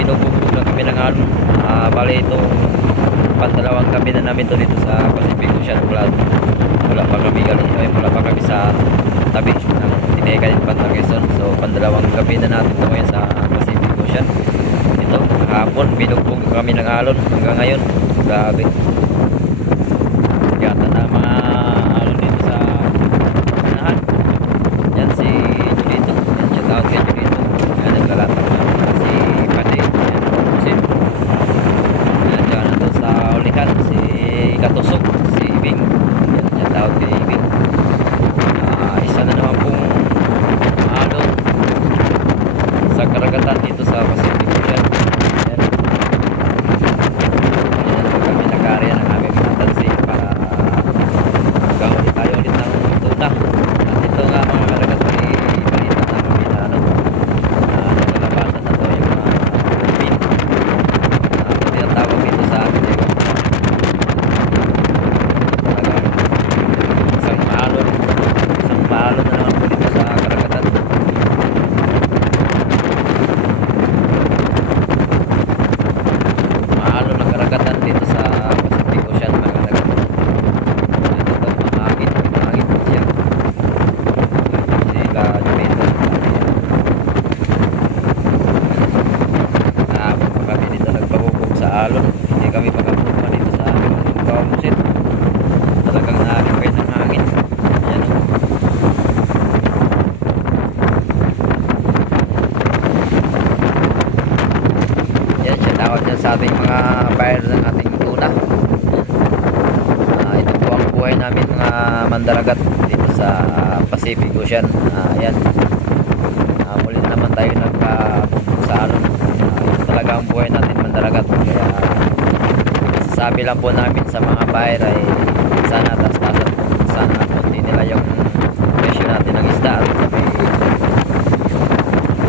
binubog na kami ng alon. Bali itong pandalawang gabi na namin to dito sa Pacific Ocean. Wala pa kami galing, wala pa kami sa tabi ng Tinayagan Pantang Quezon. So pandalawang gabi na natin to ngayon sa Pacific Ocean. Ito hapon binubog kami ng alon hanggang ngayon. Grabe, yata na mga alon dito sa unahan. Yan si Julito, yan siya tawag kay Julito. Yan naglalatang si Panay, yan Musin. Yan dyan na doon sa ulihan si Katusok, si Ibing, yan siya tawag kay Ibing. Isa na naman pong alon sa karagatan dito sa Pacific Ocean. Yan, yan kami nag-area ng aming pinatansi para gawin tayo ulit ng tuna. At ito nga mga karagat, may balita na kami na naglalabasan na to yung mga pin. Ako tinatawag dito sa amin talagang isang maalon na naman po dito sa karagatan. Maalon ng karagatan dito sa Pacific Ocean mga karagat. Ito mahangin po siya. Sila Julito. Hapon pa kami dito nagpahubog sa alon. Hindi kami pagkapupa dito sa Kawamusit. Talagang nakakipay ng hangin. Ayan o. Yan siya tawag dyan sa ating mga buyer ng ating tuna. Ito po ang buhay namin mga mandaragat dito sa Pacific Ocean. Ayan, muli naman tayo nagpahubog sa alon. Ito talaga ang buhay natin mandaragat. Kaya sabi lang po namin sa mga buyer ay sana taas-tasan po, sana konti nila yung presyo natin ng isda at kami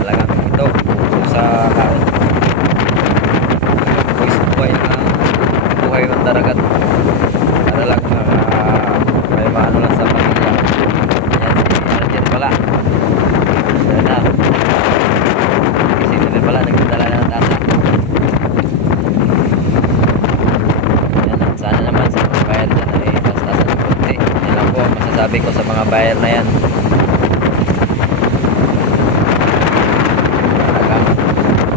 talagang ito sa kain buhay na buhay ng daragat para lang may maano lang sa pamilya. Ayan si Arjen pala, ayan na si Arjen pala nagdala na ng tasa. Sana naman sa mga buyer dyan ay taas-tasan ng konti. Yan lang po ang masasabi ko sa mga buyer na yan. Talagang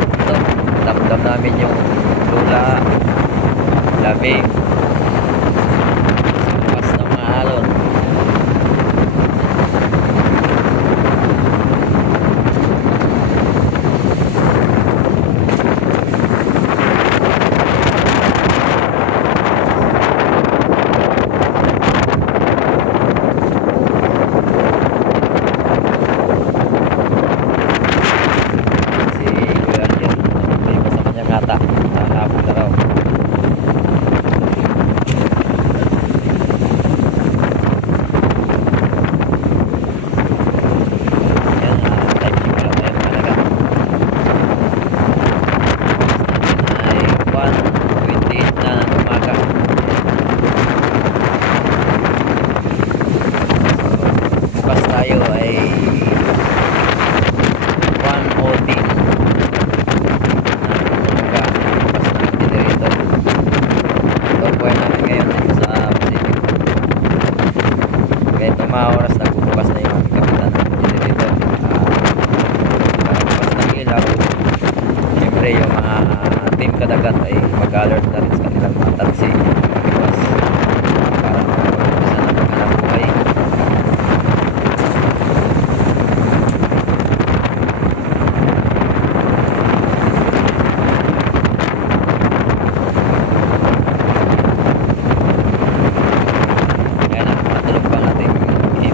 ito, damdam namin yung lula, lamig, bukas ng mga alon. Hapon na raw. Yan, time ko lang yan talaga. Ay 1:28 na ng umaga. Bukas tayo ay 1:14 mga oras nagbubukas na yung kapitan dito. Bukas ng ilaw, siyempre yung mga team kadagat ay mag-alert na rin sa kanilang mga tansi bukas para mag-umpisa na maghanap buhay.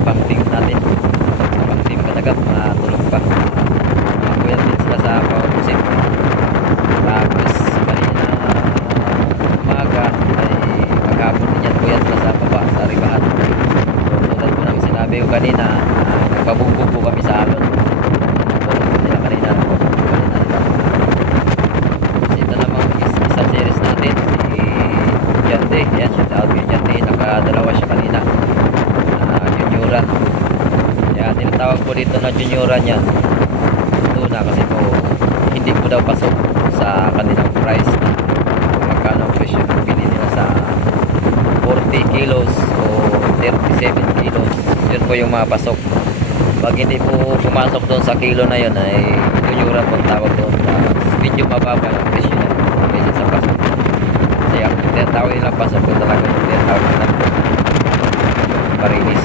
Pang-team natin sa pang-team kadagat, matulog pa kuya din sila sa Kawamusit. Tapos kanina umaga ay maghapon din yan kuya sila sa baba sa ribahan. So tulad po namin sinabi ko kanina, nagpabugbog po kami sa alon. So nila kanina ito namang isang series natin si Jante. Yan, shout out kay Jante, nakadalawa siya kanina. Junioran. Kaya tinatawag ko dito na junioran yan. Tuna kasi po hindi ko daw pasok sa kanilang price na kung magkano ang presyo ng bili nila sa 40 kilos o 37 kilos. Yun po yung mga pasok. Pag hindi po pumasok doon sa kilo na yun ay juniora po tawag doon. Medyo mababa ang presyo na kaysa sa pasok. Kasi ang tinatawag nilang pasok po talaga yung tinatawag nilang parilis.